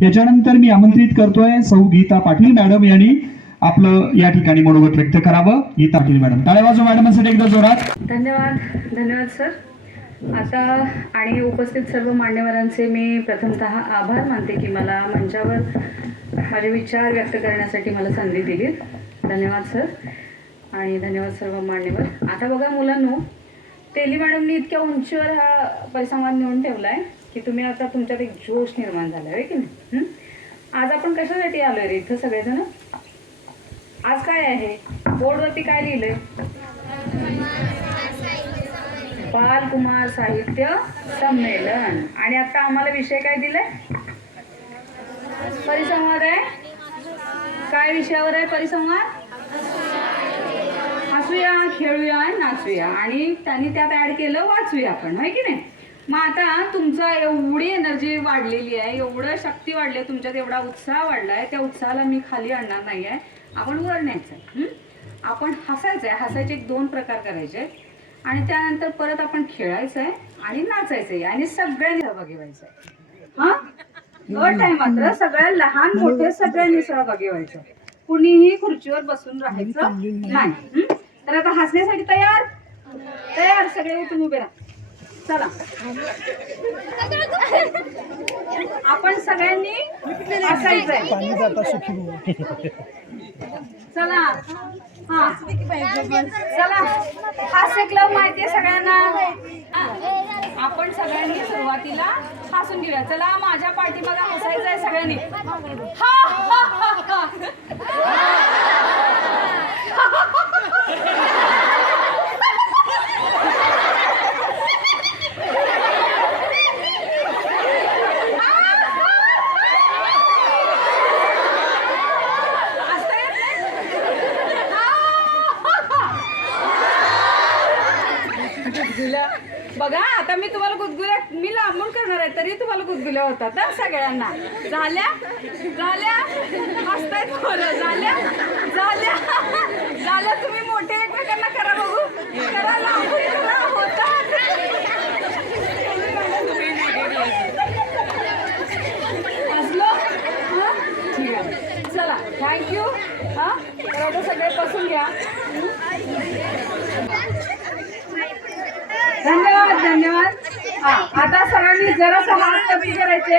याच्यानंतर मी आमंत्रित करतोय सौ गीता पाटील मॅडम यांनी आपलं या ठिकाणी मनोगत व्यक्त करावं. गीता पाटील मॅडम, टाळ्या वाजवा मॅडमसाठी एकदा जोरात. धन्यवाद सर. आता आणि उपस्थित सर्व मान्यवरांचे मी प्रथमतः आभार मानते की मला मंचावर माझे विचार व्यक्त करण्यासाठी मला संधी दिली. धन्यवाद सर आणि धन्यवाद सर्व मान्यवर. आता बघा मुलांनो, तेली मॅडमनी इतक्या उंचीवर हा परिसंवाद नेऊन ठेवला आहे की तुम्ही आता तुमच्यात एक जोश निर्माण झाला आहे की नाही. आज आपण कशासाठी आलो आहे रे इथं सगळेजण? आज काय आहे बोर्डवरती काय लिहिलंय? बालकुमार साहित्य संमेलन. आणि आता आम्हाला विषय काय दिलाय? परिसंवाद आहे. काय विषयावर आहे परिसंवाद? हसूया, खेळूया, नाचूया आणि त्यांनी त्यात ऍड केलं वाचूया आपण, आहे की नाही. मग आता तुमचा एवढी एनर्जी वाढलेली आहे, एवढं शक्ती वाढली आहे तुमच्यात, एवढा उत्साह वाढलाय. त्या उत्साहाला मी खाली आणणार नाही आहे, आपण वर न्यायचं. आपण हसायचं आहे. हसायचे 2 प्रकार करायचे आणि त्यानंतर परत आपण खेळायचं आहे आणि नाचायचं आहे आणि सगळ्यांनी सहभागी व्हायचं आहे. हा अट आहे मात्र, सगळ्या लहान मोठे सगळ्यांनी सहभागी व्हायचं. कुणीही खुर्चीवर बसून राहायचं नाही. तर आता हसण्यासाठी तयार सगळे उठून उभे राहा. चला आपण सगळ्यांनी हसायचंय. चला हा चला, हास्य क्लब माहितीये सगळ्यांना. आपण सगळ्यांनी सुरुवातीला हसून घेऊया. चला माझ्या पाठीमागे हसायचंय सगळ्यांनी. बघा आता मी तुम्हाला गुदगुल्या मी लांबून करणार आहे तरी तुम्हाला गुदगुल्या होतात ना सगळ्यांना. झाल्या हसतायत बरं. झाल्या तुम्ही मोठे एकमेकांना करा बघू. करा, लांबून करा, होतात. हसलो? ठीक आहे, चला थँक्यू. तर आता सगळे बसून घ्या. धन्यवाद. हा आता सगळ्यांनी जरासा हात वरती करायचे.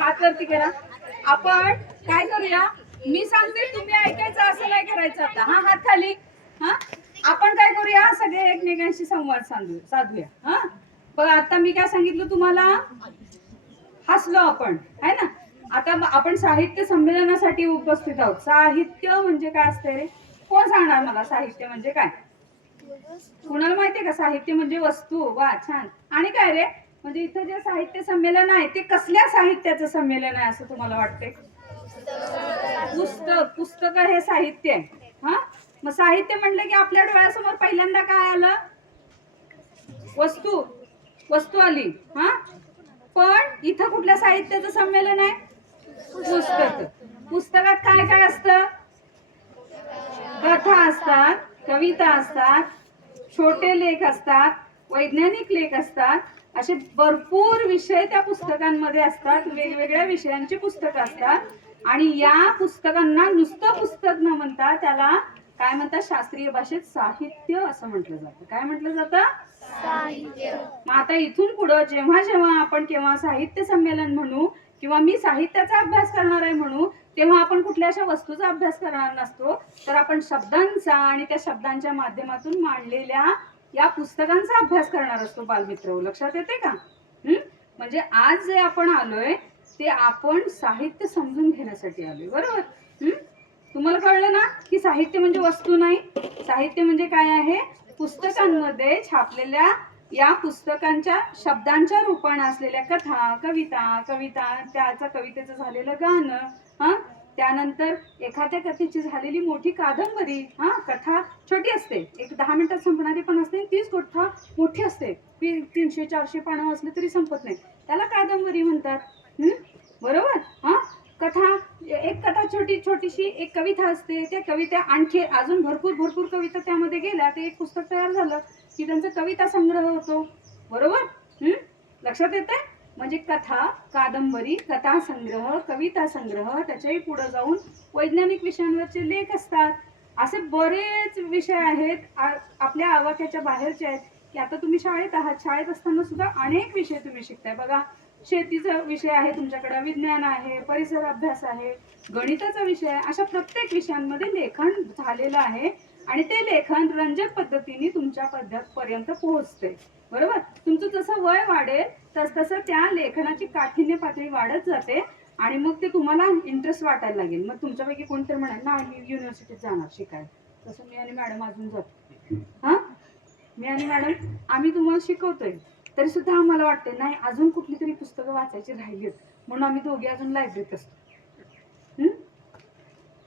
हात वरती करा. आपण काय करूया, मी सांगते तुम्ही ऐकायचं, असं नाही करायचं. आता हात खाली. आपण काय करूया, सगळे एकमेकांशी संवाद साधूया. बघा आता मी काय सांगितलं तुम्हाला, हसलो आपण, है ना. आता आपण साहित्य संमेलनासाठी उपस्थित आहोत. साहित्य म्हणजे काय असते रे? कोण सांगणार मला साहित्य म्हणजे काय? कुणाला माहितीये का? साहित्य म्हणजे वस्तू. वा छान. आणि काय रे, म्हणजे इथं जे साहित्य संमेलन आहे ते कसल्या साहित्याचं संमेलन आहे असं तुम्हाला वाटतंय? पुस्तक हे साहित्य आहे. मग साहित्य म्हणलं की आपल्या डोळ्यासमोर पहिल्यांदा काय आलं? वस्तू आली. पण इथं कुठल्या साहित्याचं संमेलन आहे? पुस्तकात काय काय असतं? कथा असतात, कविता असतात, छोटे लेख असतात, वैज्ञानिक लेख असतात. असे भरपूर विषय त्या पुस्तकांमध्ये असतात. वेगवेगळ्या विषयांची पुस्तकं असतात. आणि या पुस्तकांना नुसतं पुस्तक न म्हणता त्याला काय म्हणतात? शास्त्रीय भाषेत साहित्य असं म्हटलं जातं. काय म्हटलं जातं? साहित्य. मग आता इथून पुढं जेव्हा आपण केव्हा साहित्य संमेलन म्हणू किंवा मी साहित्याचा अभ्यास करणार आहे म्हणू, तेव्हा आपण कुठल्या अशा वस्तूचा अभ्यास करणार नसतो, तर आपण शब्दांचा आणि त्या शब्दांच्या माध्यमातून मांडलेल्या या पुस्तकांचा अभ्यास करणार असतो. बालमित्र, लक्षात येते का? म्हणजे आज जे आपण आलोय ते आपण साहित्य समजून घेण्यासाठी आलोय. बरोबर? तुम्हाला कळलं ना की साहित्य म्हणजे वस्तू नाही. साहित्य म्हणजे काय आहे? पुस्तकांमध्ये छापलेल्या या पुस्तकांच्या शब्दांच्या रूपाने असलेल्या कथा, कविता, त्याचं कवितेचं झालेलं गाणं, त्यानंतर एखाद्या कथेची झालेली मोठी कादंबरी. कथा छोटी असते, एक 10 मिनिटात संपणारी पण असते. 30 कथा मोठी असते, 300-400 पानं असले तरी संपत नाही. त्याला कादंबरी म्हणतात. बरोबर? एक कथा छोटीशी एक कविता असते. त्या कविता आणखी अजून भरपूर कविता त्यामध्ये गेल्या ते एक पुस्तक तयार झालं की त्यांचा कविता संग्रह होतो. बरोबर? लक्षात येते? म्हणजे कथा, कादंबरी, कथा संग्रह, कविता संग्रह, त्याच्याही पुढे जाऊन वैज्ञानिक विषयांवरचे लेख असतात. असे बरेच विषय आहेत आपल्या आवाक्याच्या बाहेरचे आहेत की आता तुम्ही शाळेत आहात, शाळेत असताना सुद्धा अनेक विषय तुम्ही शिकताय बघा. शेतीचा विषय आहे तुमच्याकडे, विज्ञान आहे, परिसर अभ्यास आहे, गणिताचा विषय आहे. अशा प्रत्येक विषयांमध्ये लेखन झालेलं आहे आणि ते लेखन रंजक पद्धतीने तुमच्या पर्यंत पोहोचते. बरोबर. तुमचं जसं वय वाढेल तसं त्या लेखनाची काठिण्य पातळी वाढत जाते आणि मग ते तुम्हाला इंटरेस्ट वाटायला लागेल. मग तुमच्यापैकी कोणतरी म्हणाल ना मी युनिव्हर्सिटीत जाणार शिकायला, तसं मी आणि मॅडम अजून जातो. हा, मी आणि मॅडम आम्ही तुम्हाला शिकवतोय तरी सुद्धा आम्हाला वाटते नाही अजून कुठली तरी पुस्तकं वाचायची राहिलीत, म्हणून आम्ही दोघे अजून लायब्ररीत असतो.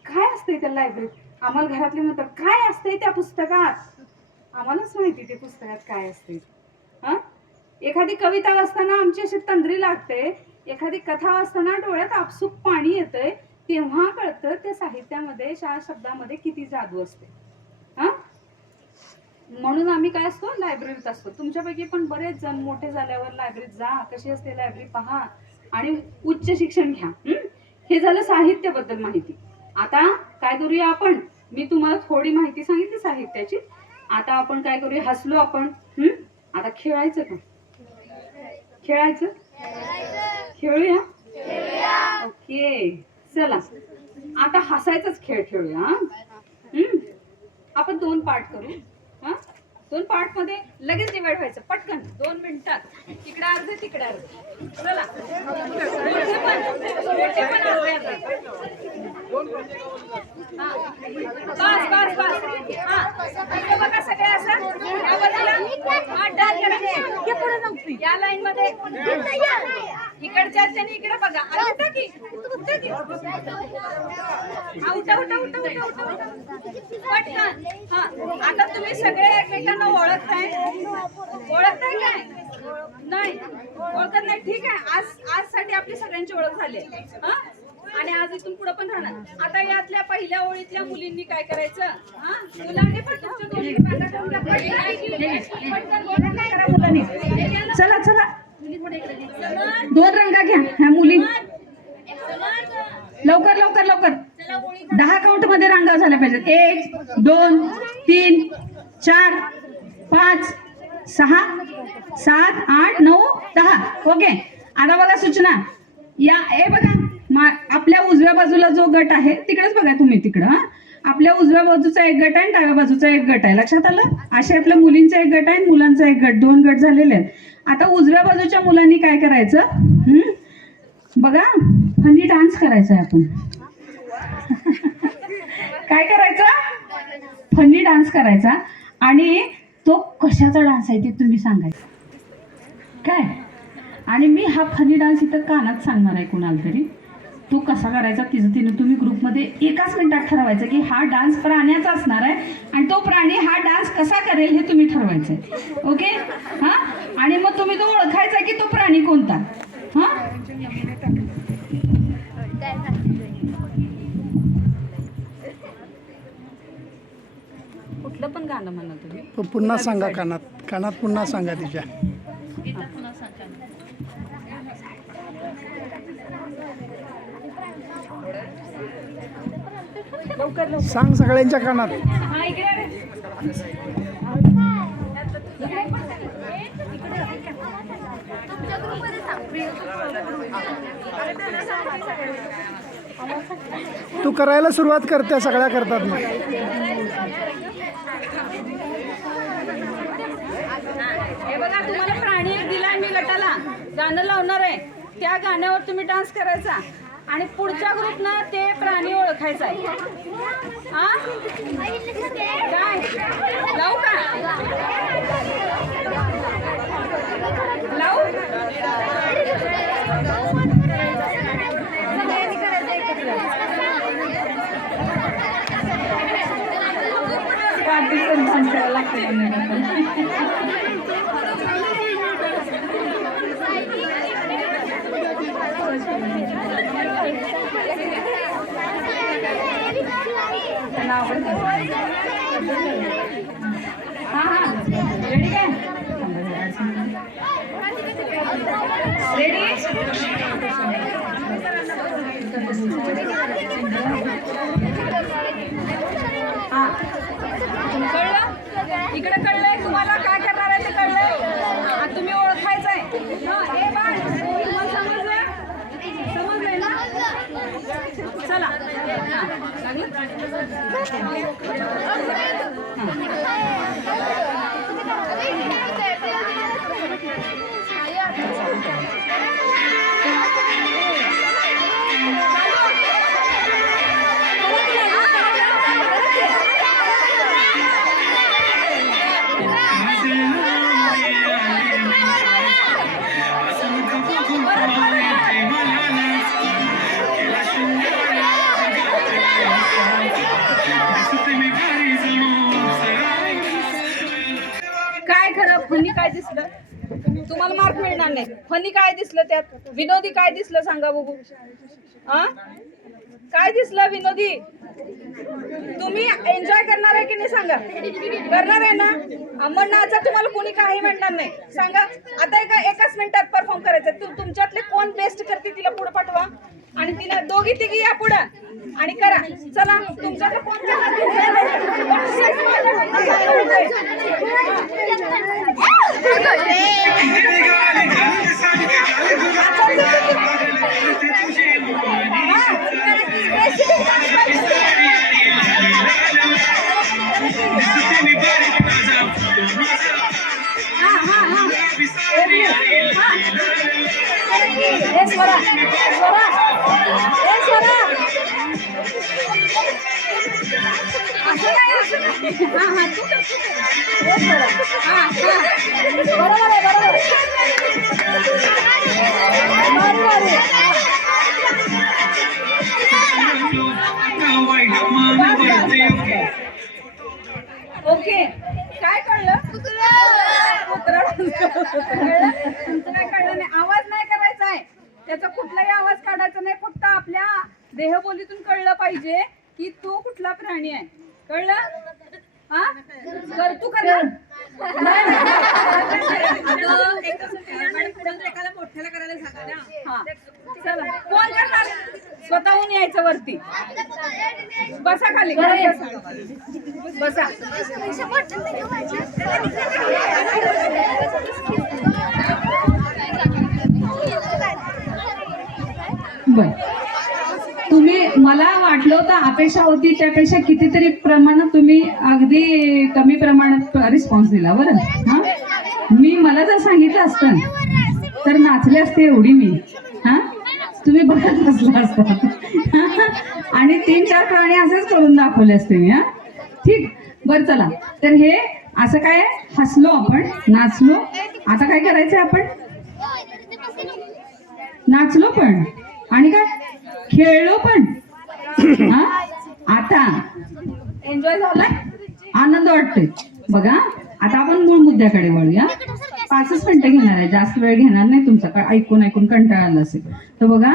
काय असतंय त्या लायब्ररीत? आम्हाला घरातले म्हणतात काय असतंय त्या पुस्तकात, आम्हालाच माहिती ते पुस्तकात काय असते. हा, एखादी कविता वाचताना आमची अशी तंद्री लागते, एखादी कथा वाचताना डोळ्यात आपसूक पाणी येतंय, तेव्हा कळतं त्या साहित्यामध्ये, शब्दामध्ये किती जादू असते. हा, म्हणून आम्ही काय असतो, लायब्ररीत असतो. तुमच्यापैकी पण बरेच जण मोठे झाल्यावर लायब्ररीत जा, कशी असते लायब्ररी पहा आणि उच्च शिक्षण घ्या. हे झालं साहित्याबद्दल माहिती. आता काय करूया आपण, मी तुम्हाला थोडी माहिती सांगितली साहित्याची. आता आपण काय करूया, हसलो आपण. आता खेळायचं का? खेळायचं, खेळूया. ओके चला आता हसायचाच खेळ खेळूया. आपण 2 पार्ट करू. 2 पार्ट मध्ये लगेच डिवाइड व्हायचं पटकन 2 मिनिटात, इकडे अर्धे तिकडे अर्धे. चला मोठे पण अर्धे अर्धे. बस बस बस. इकडे बघा सगळे असं या बाजूला या लाईन मध्ये, इकडच्या इकडे बघा. उठा की उठा उठा उठा उठा उठा पटकन. हा, आता तुम्ही सगळे एकमेकांना ओळखताय काय? नाही ओळखत नाही, ठीक आहे. आज साठी आपली सगळ्यांची ओळख झाली आहे. हा, आणि आज इथून पुढे पण राहणार. आता यातल्या पहिल्या ओळीतल्या मुलींनी काय करायचं, मुलांनी पण तुमच्या दोन्ही चला चला 2 रंगा घ्या ह्या मुली, लवकर लवकर लवकर. 10 काउंट मध्ये रांगा झाल्या पाहिजेत. 1 2 3 4 5 6 7 8 9 10. ओके. आता बघा सूचना या, हे बघा आपल्या उजव्या बाजूला जो गट आहे तिकडेच बघा तुम्ही तिकडं. आपल्या उजव्या बाजूचा एक गट आहे, डाव्या बाजूचा एक गट आहे. लक्षात आलं? असे आपल्या मुलींचा एक गट आहे, मुलांचा एक गट, 2 गट झालेले आहेत. आता उजव्या बाजूच्या मुलांनी काय करायचं, बघा फनी डान्स करायचा आहे आपण. काय करायचं, फनी डान्स करायचा. आणि तो कशाचा डान्स आहे ते तुम्ही सांगायचं काय. आणि मी हा फनी डान्स इथं कानात सांगणार आहे कोणाला तरी, तो कसा करायचा तिनं तुम्ही ग्रुपमध्ये एकाच मिनिटात ठरवायचं की हा डान्स प्राण्याचा असणार आहे आणि तो प्राणी हा डान्स कसा करेल हे तुम्ही ठरवायचं आहे. ओके. हा, आणि मग तुम्ही तो ओळखायचा की तो प्राणी कोणता. हा, कुठलं पण गाणं म्हणा तुम्ही. पुन्हा सांगा, कानात पुन्हा सांगा तिच्या. सांग सगळ्यांच्या कानात. तू करायला सुरुवात करते, सगळ्या करतात मग. हे बघा तुम्हाला प्राणी एक दिलाय मी गटाला, गाणं लावणार आहे, त्या गाण्यावर तुम्ही डान्स करायचा आणि पुढच्या ग्रुपनं ते प्राणी ओळखायचा आहे. हा, काय लावू का, लावू. डान्स करायला लागते. हा हा रेडी काय. हा कळलं? इकडे कळलंय तुम्हाला काय करणार आहे ते कळलंय. तुम्ही ओळखायचंय. हे बाळ तुम्हाला समजलंय ना? चला काय खरं फनी काय दिसलं तुम्हाला? मार्क मिळणार नाही. फनी काय दिसलं त्यात? विनोदी काय दिसलं सांगा बघू. काय दिसलं विनोदी? तुम्ही एन्जॉय करणार आहे की नाही सांगा? करणार आहे ना? मग नाचा तुम्हाला कोणी काही म्हणणार नाही. सांगा आता एकाच मिनिटात परफॉर्म करायचं. तुमच्यातले कोण बेस्ट करते तिला पुढे पाठवा आणि तिला दोघी तिघी या पुढं आणि करा. चला तुमच्यातलं कोण ओके काय कळलं? तुमचं काय कळलं नाही? आवाज नाही करायचा आहे त्याचा, कुठलाही आवाज काढायचा नाही. फक्त आपल्या देहबोलीतून कळलं पाहिजे की तू कुठला प्राणी आहे. कळलं? हा तू करणार एखादा मोठ्याला करायला सांगा ना. हा चला कोण करणार? स्वतःहून यायचं वरती. बसा खाली बसा. बर तुम्ही मला वाटलं होतं अपेक्षा होती त्यापेक्षा कितीतरी प्रमाणात तुम्ही अगदी कमी प्रमाणात रिस्पॉन्स दिला. बरं हा मला जर सांगितलं असतं तर नाचले असते एवढी मी. हा तुम्ही बघत बसला असता आणि 3-4 प्राणी असेच करून दाखवले असते मी. हा ठीक बरं चला. तर हे असं काय हसलो आपण, नाचलो. आता काय करायचंय आपण? नाचलो पण आणि काय खेळलो पण. हा आता एन्जॉय झाला, आनंद वाटतोय. बघा आता आपण मूळ मुद्द्याकडे वळूया. 5च मिनिटं घेणार आहे, जास्त वेळ घेणार नाही तुमचा. ऐकून कंटाळा असेल तर बघा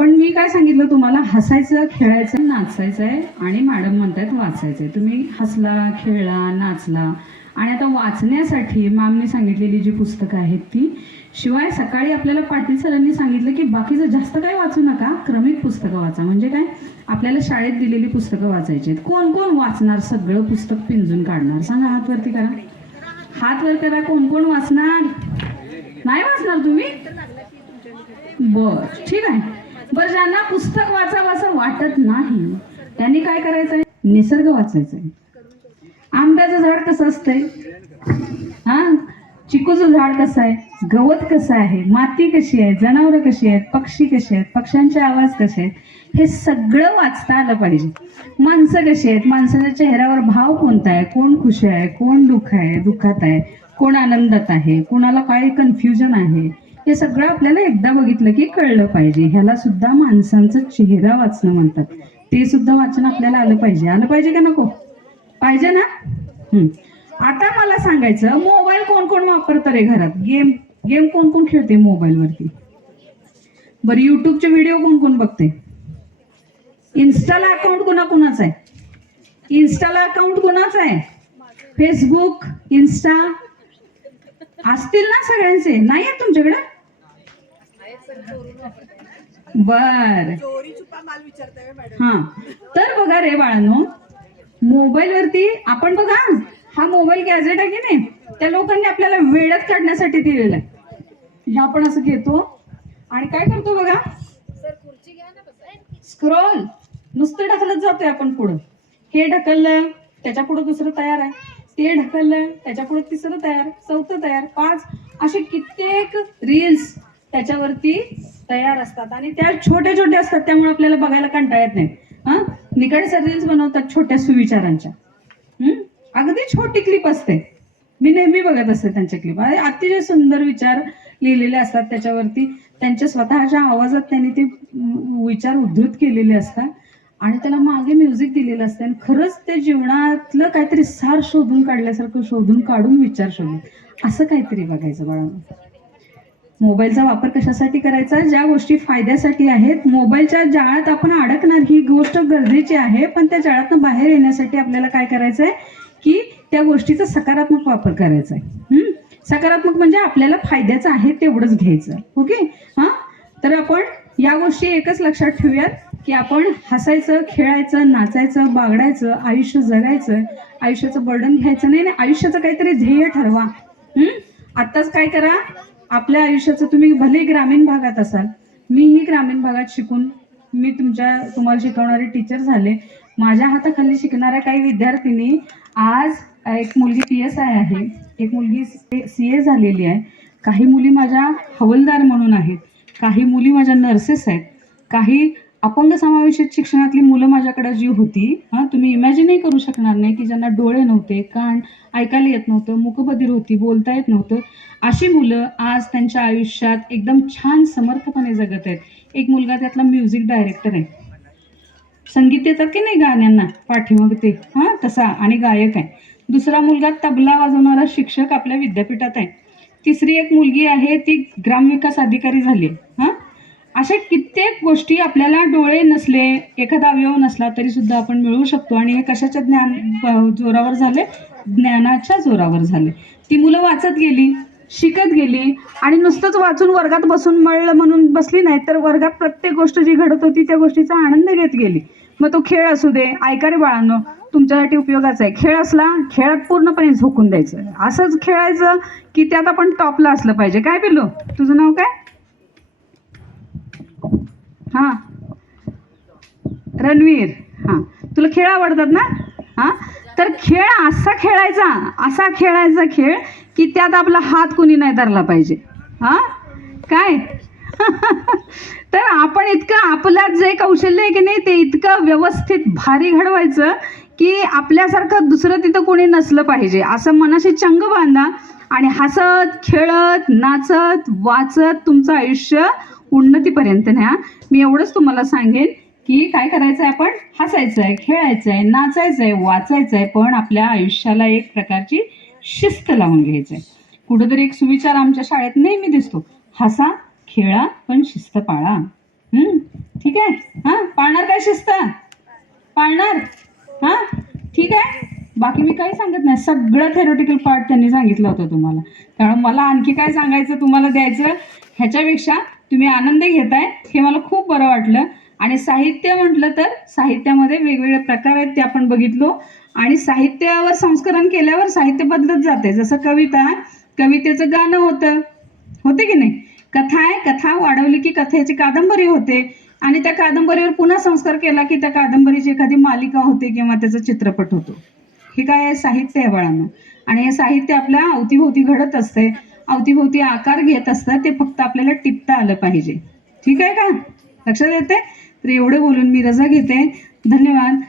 मी काय सांगितलं तुम्हाला? हसायचं, खेळायचं, नाचायचं आहे आणि मॅडम म्हणतायत वाचायचंय. तुम्ही हसला, खेळला, नाचला. आणि आता वाचण्यासाठी मॅमने सांगितलेली जी पुस्तकं आहेत ती, शिवाय सकाळी आपल्याला पाटील सरांनी सांगितलं की बाकीचं जास्त काय वाचू नका, क्रमिक पुस्तकं वाचा. म्हणजे काय? आपल्याला शाळेत दिलेली पुस्तकं वाचायची आहेत. कोण कोण वाचणार? सगळं पुस्तक पिंजून काढणार? सांगा, हात वरती करा. हात वर करा. कोण कोण वाचणार? नाही वाचणार तुम्ही? बर ठीक आहे. बरं ज्यांना पुस्तक वाचावं असं वाटत नाही त्यांनी काय करायचंय? निसर्ग वाचायचंय. आंब्याचं झाड कसं असतंय? हा चिकूचं झाड कसं आहे? गवत कसं आहे? माती कशी आहे? जनावरं कशी आहेत? पक्षी कसे आहेत? पक्ष्यांचे आवाज कसे आहेत? हे सगळं वाचता आलं पाहिजे. माणसं कशी आहेत? माणसाच्या चेहऱ्यावर भाव कोणता आहे? कोण खुश आहे? कोण दुःखात आहे? कोण आनंदात आहे? कोणाला काय कन्फ्युजन आहे? हे सगळं आपल्याला एकदा बघितलं की कळलं पाहिजे. ह्याला सुद्धा माणसांचा चेहरा वाचणं म्हणतात. ते सुद्धा वाचन आपल्याला आलं पाहिजे का नको? पाहिजे ना? आता मला सांगायचं, मोबाईल कोण कोण वापरतं रे घरात? गेम कोण कोण खेळते मोबाईल वरती? बरं युट्यूबचे व्हिडिओ कोण कोण बघते? इन्स्टाला अकाउंट कुणाचं आहे? इन्स्टाला अकाउंट कुणाचं आहे? फेसबुक, इन्स्टा असतील ना सगळ्यांचे? नाही आहे तुमच्याकडे? बर हा, तर बघा रे बाळांनो, मोबाईल वरती आपण बघा, हा मोबाईल गॅजेट आहे की नाही, त्या लोकांनी आपल्याला वेळात काढण्यासाठी दिलेला आहे. हे आपण असं घेतो आणि काय करतो बघा, स्क्रोल नुसतं ढकलत जातोय आपण पुढं. हे ढकललं त्याच्या पुढे दुसरं तयार आहे, ते ढकललं त्याच्या पुढे तिसरं तयार, चौथं तयार, 5 असे कित्येक रील्स त्याच्यावरती तयार असतात आणि त्या छोट्या छोट्या असतात, त्यामुळे आपल्याला बघायला कंटाळा येत नाही. हा, निकडसर रील्स बनवतात छोट्या सुविचारांच्या. अगदी छोटी क्लिप असते, मी नेहमी बघत असते त्यांच्या क्लिप. अतिशय सुंदर विचार लिहिलेले असतात त्याच्यावरती, त्यांच्या स्वतःच्या आवाजात त्यांनी ते विचार उद्धृत केलेले असतात आणि त्याला मागे म्युझिक दिलेलं असतं आणि खरंच ते जीवनातलं काहीतरी सार शोधून काढल्यासारखं, शोधून काढून विचार शोधून असं काहीतरी बघायचं बाळांनो. मोबाईलचा वापर कशासाठी करायचा, ज्या गोष्टी फायद्यासाठी आहेत. मोबाईलच्या जाळ्यात आपण अडकणार ही गोष्ट गरजेची आहे, पण त्या जाळ्यातून बाहेर येण्यासाठी आपल्याला काय करायचंय की त्या गोष्टीचा सकारात्मक वापर करायचा आहे. सकारात्मक म्हणजे आपल्याला फायद्याचं आहे तेवढंच घ्यायचं. ओके हा, तर आपण या गोष्टी एकच लक्षात ठेवूयात की आपण हसायचं, खेळायचं, नाचायचं, बागडायचं, आयुष्य जगायचं, आयुष्याचं बर्डन घ्यायचं नाही, आयुष्याचं काहीतरी ध्येय ठरवा. आत्ताच काय करा, आपल्या आयुष्याचं, तुम्ही भले ग्रामीण भागात असाल, मीही ग्रामीण भागात शिकून मी तुम्हाला शिकवणारे टीचर झाले. माझ्या हाताखाली शिकणाऱ्या काही विद्यार्थिनी, आज एक मुलगी PSI आहे, एक मुलगी CA झालेली आहे, काही मुली माझ्या हवलदार म्हणून आहेत, काही मुली माझ्या नर्सेस आहेत, काही अपंग समावेशित शिक्षणातली मुलं माझ्याकडे जी होती, तुम्ही इमॅजिनही करू शकणार नाही की ज्यांना डोळे नव्हते, कान ऐकायला येत नव्हतं, मूकबधीर होती, बोलता येत नव्हतं, अशी मुलं आज त्यांच्या आयुष्यात एकदम छान समर्थपणे जगत आहेत. एक मुलगा त्यातला म्युझिक डायरेक्टर आहे, संगीत येतात की नाही गाण्यांना पाठीमाग ते, तसा, आणि गायक आहे. दुसरा मुलगा तबला वाजवणारा शिक्षक आपल्या विद्यापीठात आहे. तिसरी एक मुलगी आहे, ती ग्रामविकास अधिकारी झाली. अशा कित्येक गोष्टी आपल्याला डोळे नसले, एखादा अवयव नसला तरी सुद्धा आपण मिळवू शकतो. आणि हे कशाच्या जोरावर झाले, ज्ञानाच्या जोरावर झाले. ती मुलं वाचत गेली, शिकत गेली आणि नुसतंच वाचून वर्गात बसून मळलं म्हणून बसली नाही, तर वर्गात प्रत्येक गोष्ट जी घडत होती त्या गोष्टीचा आनंद घेत गेली. मग तो खेळ असू दे, ऐका रे बाळांनो, तुमच्यासाठी उपयोगाचा आहे. खेळ असला, खेळात पूर्णपणे झोकून द्यायचं, असंच खेळायचं की त्यात आपण टॉपला असलं पाहिजे. काय पिल्लू, तुझं नाव काय? हा, रणवीर. हा, तुला खेळ आवडतात ना? हा, तर खेळ असा खेळायचा खेळ की त्यात आपला हात कुणी नाही धरला पाहिजे. हा, काय तर आपण इतकं आपल्यात जे कौशल्य आहे की नाही ते इतकं व्यवस्थित भारी घडवायचं की आपल्यासारखं दुसरं तिथं कोणी नसलं पाहिजे, असं मनाशी चंग बांधा आणि हसत, खेळत, नाचत, वाचत तुमचं आयुष्य उन्नतीपर्यंत न्या. मी एवढंच तुम्हाला सांगेन की काय करायचं आहे, आपण हसायचं आहे, खेळायचं आहे, नाचायचं आहे, वाचायचं आहे, पण आपल्या आयुष्याला एक प्रकारची शिस्त लावून घ्यायचं आहे. कुठंतरी एक सुविचार आमच्या शाळेत नेहमी दिसतो, हसा, खेळा, पण शिस्त पाळा. ठीक आहे? हां, पाळणार काय शिस्त? पाळणार? हां, ठीक आहे. बाकी मी काही सांगत नाही, सगळं थेरोटिकल पार्ट त्यांनी सांगितलं होतं तुम्हाला, त्यामुळे मला आणखी काय सांगायचं तुम्हाला द्यायचं ह्याच्यापेक्षा तुम्ही आनंद घेताय हे मला खूप बरं वाटलं. आणि साहित्य म्हटलं तर साहित्यामध्ये वेगवेगळे प्रकार आहेत ते आपण बघितलो, आणि साहित्यावर संस्करण केल्यावर साहित्य बदलत जाते. जसं कवितेचं गाणं होते की नाही, कथा आहे, कथा वाढवली की कथेची कादंबरी होते, आणि त्या कादंबरीवर पुन्हा संस्कार केला की त्या कादंबरीची एखादी मालिका होते किंवा त्याचा चित्रपट होतो. हे काय आहे, साहित्य आहे बाळांनो. आणि हे साहित्य आपल्या अवतीभोवती घडत असते, अवतीभोवती आकार घेत असतं, ते फक्त आपल्याला टिपता आलं पाहिजे. ठीक आहे का? लक्षात येते? तर एवढं बोलून मी रजा घेते. धन्यवाद.